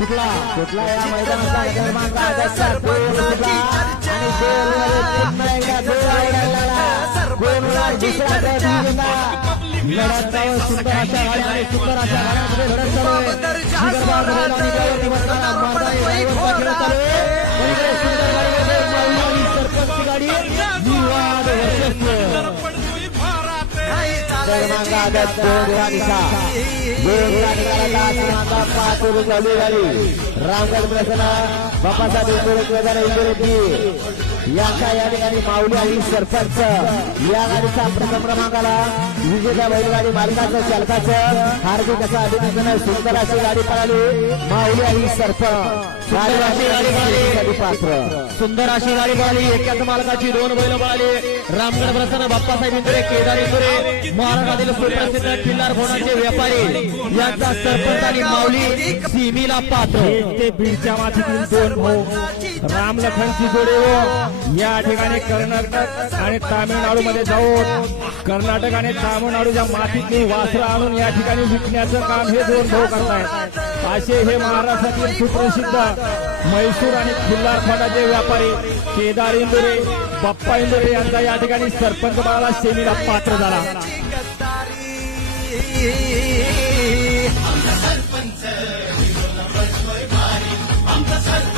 सुटला सुटला या मैदानाचा क्रमांक आजचा गोल सुटला आणि गोलमध्ये पुन्हा एकदा गोल लागला गोलला दुसरा प्रतियोगिता लढत सुंदर अशा गाड्या आणि सुंदर अशा गाड्यांमध्ये लढत चालू आहे विदर्भामध्ये लावणी बसताना मारदाई ड्रायव्हरचा खेळ चालू आहे सुंदर गाडीमध्ये माऊली सरपंच गाडी विवाद वर्चस्व क्रमांक आदत गोरा दिशा गोरा निकालाचा क्रमांक 5 रुपये गाडी रामगड प्रसन्न बाप्पासाहेब इंदोरेची यांचा या ठिकाणी माऊली आणि सरपंच या गाडीचा प्रथम क्रमांकाला विजेता बैलगाडी मालकाचं चालकाचं हार्दिक असं अभिनंदन सुंदर अशी गाडी पळाली माऊली आणि सरपंच सुंदर अशी गाडी पळाली एकाच मालकाची 2 बैल पळाली रामगड प्रसन्न बाप्पासाहेब इंदोरे केदार इंदोरे महाराष्ट्रातील सुप्रसिद्ध किल्लार फोडांचे व्यापारी यांचा सरपंच आणि माऊली सीमीला पात्र ते बीडच्या मातीतील 2 भाऊ राम लखनची जोडी या ठिकाणी कर्नाटक आणि तामिळनाडू मध्ये जाऊन कर्नाटक आणि तामिळनाडूच्या मातीतली वासरं आणून या ठिकाणी विकण्याचं काम हे 2 भाऊ करतायत असे हे महाराष्ट्रातील सुप्रसिद्ध म्हैसूर आणि खिल्लार खोंडाचे व्यापारी केदार इंदोरे बाप्पा इंदोरे यांचा या ठिकाणी सरपंच बाळाला सेमीला पात्र झाला सरपंच